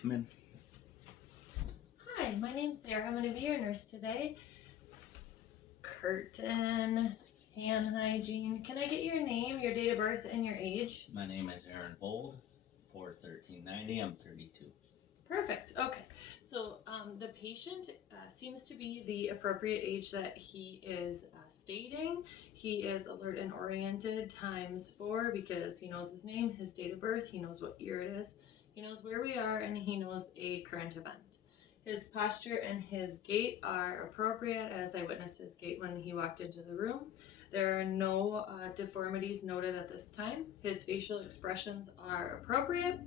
Come in. Hi, my name's Sarah. I'm going to be your nurse today. Curtain, hand hygiene. Can I get your name, your date of birth, and your age? My name is Aaron Bold, 4/13/90. I'm 32. Perfect. Okay. So the patient seems to be the appropriate age that he is stating. He is alert and oriented ×4 because he knows his name, his date of birth, he knows what year it is, he knows where we are, and he knows a current event. His posture and his gait are appropriate, as I witnessed his gait when he walked into the room. There are no deformities noted at this time. His facial expressions are appropriate.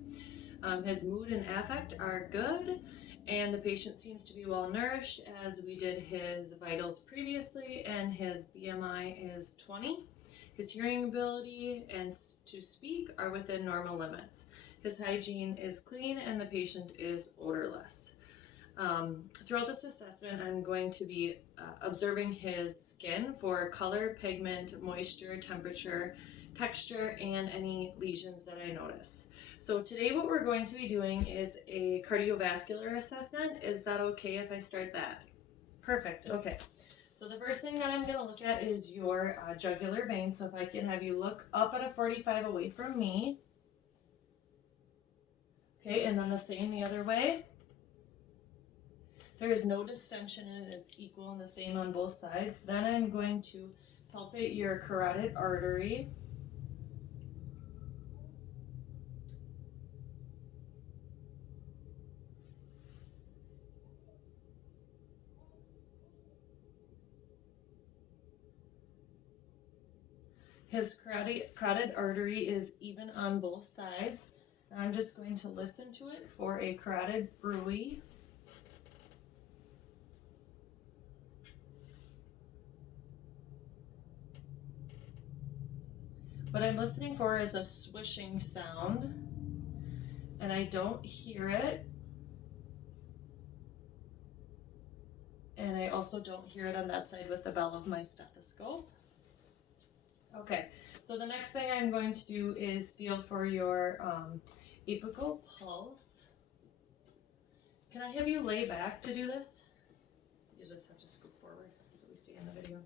His mood and affect are good, and the patient seems to be well nourished, as we did his vitals previously, and his BMI is 20. His hearing ability and to speak are within normal limits. His hygiene is clean, and the patient is odorless. Throughout this assessment, I'm going to be observing his skin for color, pigment, moisture, temperature, texture, and any lesions that I notice. So today what we're going to be doing is a cardiovascular assessment. Is that okay if I start that? Perfect, okay. So the first thing that I'm going to look at is your jugular vein. So if I can have you look up at a 45 away from me. Okay, and then the same the other way. There is no distension and it is equal and the same on both sides. Then I'm going to palpate your carotid artery. His carotid artery is even on both sides. I'm just going to listen to it for a carotid bruit. What I'm listening for is a swishing sound, and I don't hear it. And I also don't hear it on that side with the bell of my stethoscope. Okay, so the next thing I'm going to do is feel for your apical pulse. Can I have you lay back to do this? You just have to scoot forward so we stay in the video.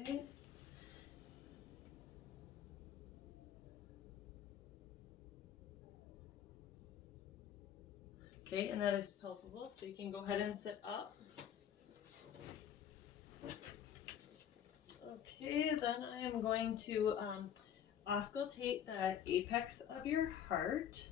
Okay. Okay, and that is palpable, so you can go ahead and sit up. Okay, then I am going to auscultate the apex of your heart.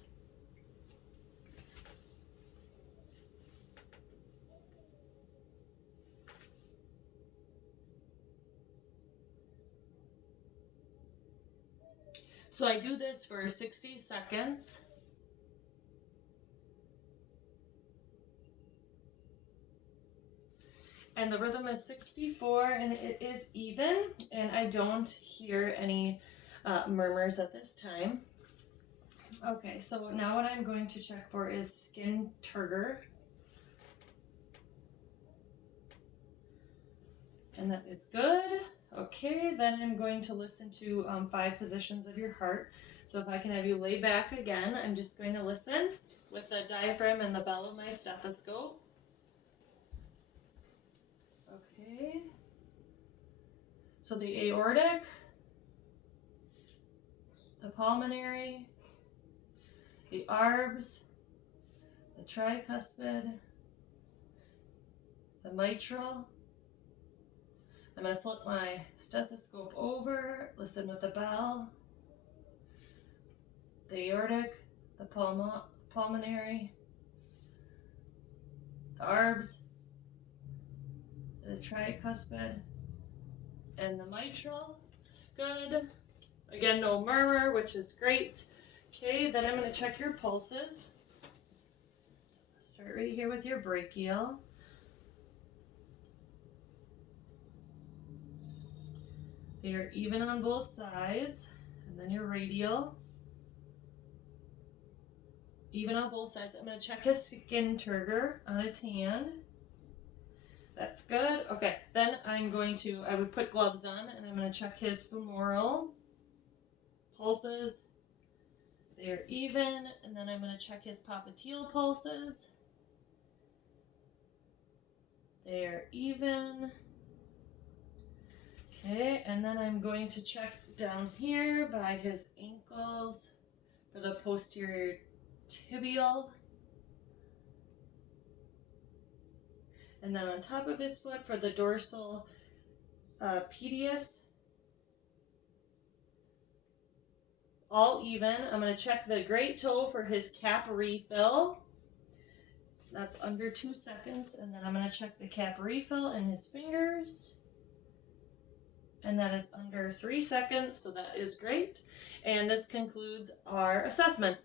So I do this for 60 seconds. And the rhythm is 64 and it is even, and I don't hear any murmurs at this time. Okay, so now what I'm going to check for is skin turgor. And that is good. Okay, then I'm going to listen to 5 positions of your heart. So if I can have you lay back again, I'm just going to listen with the diaphragm and the bell of my stethoscope. Okay. So the aortic, the pulmonary, the arbs, the tricuspid, the mitral. I'm going to flip my stethoscope over, listen with the bell, the aortic, the pulmonary, the arbs, the tricuspid, and the mitral. Good. Again, no murmur, which is great. Okay, then I'm going to check your pulses. Start right here with your brachial. They are even on both sides. And then your radial. Even on both sides. I'm going to check his skin turgor on his hand. That's good. Okay, then I would put gloves on and I'm going to check his femoral pulses, They're even, and then I'm going to check his popliteal pulses. They're even. Okay, and then I'm going to check down here by his ankles for the posterior tibial. And then on top of his foot for the dorsal pedius. All even. I'm going to check the great toe for his cap refill. That's under 2 seconds. And then I'm going to check the cap refill in his fingers. And that is under 3 seconds, so that is great. And this concludes our assessment.